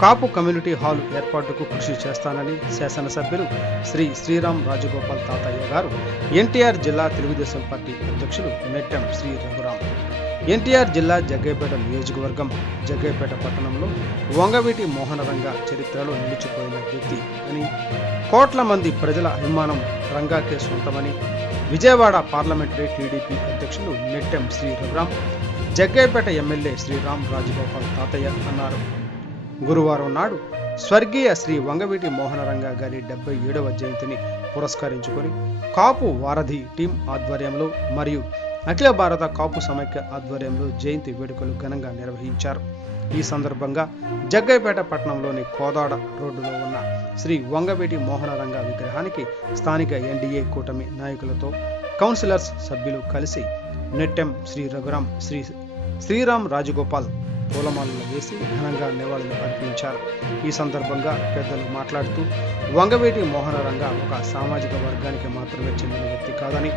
కాపు community hall ఏర్పాటుకు కృషి చేస్తానని శాసనసభ్యులు శ్రీ శ్రీరామ్ రాజగోపాల్ తాతయ్య గారు ఎన్టీఆర్ జిల్లా తెలుగుదేశం పార్టీ అధ్యక్షులు నెట్టెం శ్రీ రఘురామ్ ఎన్టీఆర్ జిల్లా జగ్గయ్యపేట నియోజకవర్గం జగ్గయ్యపేట పట్టణంలో వంగవీటి మోహనరంగ చరిత్రలో నిలిచిపోయిన వ్యక్తి అని కోట్ల మంది ప్రజల అభిమానం రంగాకే సొంతమని విజయవాడ పార్లమెంటరీ టీడీపీ అధ్యక్షులు నెట్టెం శ్రీ రఘురామ్ జగ్గయ్యపేట ఎమ్మెల్యే శ్రీరామ్ రాజగోపాల్ తాతయ్య అన్నారు. గురువారం నాడు స్వర్గీయ శ్రీ వంగవీటి మోహనరంగ గారి 77వ జయంతిని పురస్కరించుకొని కాపు వారధి టీం ఆధ్వర్యంలో మరియు అఖిల భారత కాపు సమైక్య ఆధ్వర్యంలో జయంతి వేడుకలు ఘనంగా నిర్వహించారు. ఈ సందర్భంగా జగ్గయ్యపేట పట్టణంలోని కోదాడ రోడ్డులో ఉన్న శ్రీ వంగవీటి మోహనరంగ విగ్రహానికి స్థానిక ఎన్డీఏ కూటమి నాయకులతో కౌన్సిలర్స్ సభ్యులు కలిసి నెట్టెం శ్రీ రఘురామ్ శ్రీరామ్ రాజగోపాల్ పూలమాలలు వేసి ఘనంగా నివాళులు అర్పించారు. ఈ సందర్భంగా పెద్దలు మాట్లాడుతూ వంగవీటి మోహనరంగ ఒక సామాజిక వర్గానికి మాత్రమే చెందిన వ్యక్తి కాదని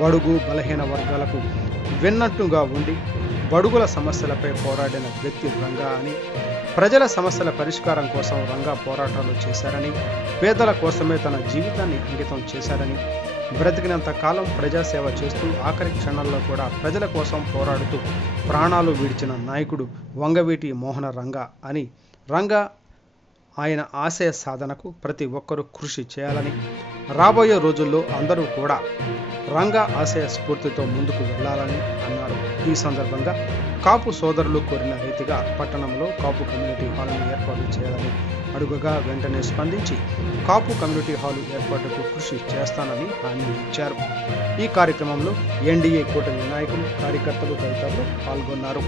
బడుగు బలహీన వర్గాలకు విన్నట్టుగా ఉండి బడుగుల సమస్యలపై పోరాడిన వ్యక్తి రంగా అని, ప్రజల సమస్యల పరిష్కారం కోసం రంగా పోరాటాలు చేశారని, పేదల కోసమే తన జీవితాన్ని అంకితం చేశారని, బ్రతికినంత కాలం ప్రజాసేవ చేస్తూ ఆఖరి క్షణాల్లో కూడా ప్రజల కోసం పోరాడుతూ ప్రాణాలు విడిచిన నాయకుడు వంగవీటి మోహన రంగా అని, రంగా ఆయన ఆశయ సాధనకు ప్రతి ఒక్కరూ కృషి చేయాలని, రాబోయే రోజుల్లో అందరూ కూడా రంగా ఆశయ స్ఫూర్తితో ముందుకు వెళ్లాలని అన్నారు. ఈ సందర్భంగా కాపు సోదరులు కోరిన రీతిగా పట్టణంలో కాపు కమ్యూనిటీ హాల్ను ఏర్పాటు చేయాలని అడుగగా వెంటనే స్పందించి కాపు కమ్యూనిటీ హాలు ఏర్పాటుకు కృషి చేస్తానని హామీ ఇచ్చారు. ఈ కార్యక్రమంలో ఎన్డీఏ కూటమి నాయకులు, కార్యకర్తలు తదితరులు పాల్గొన్నారు.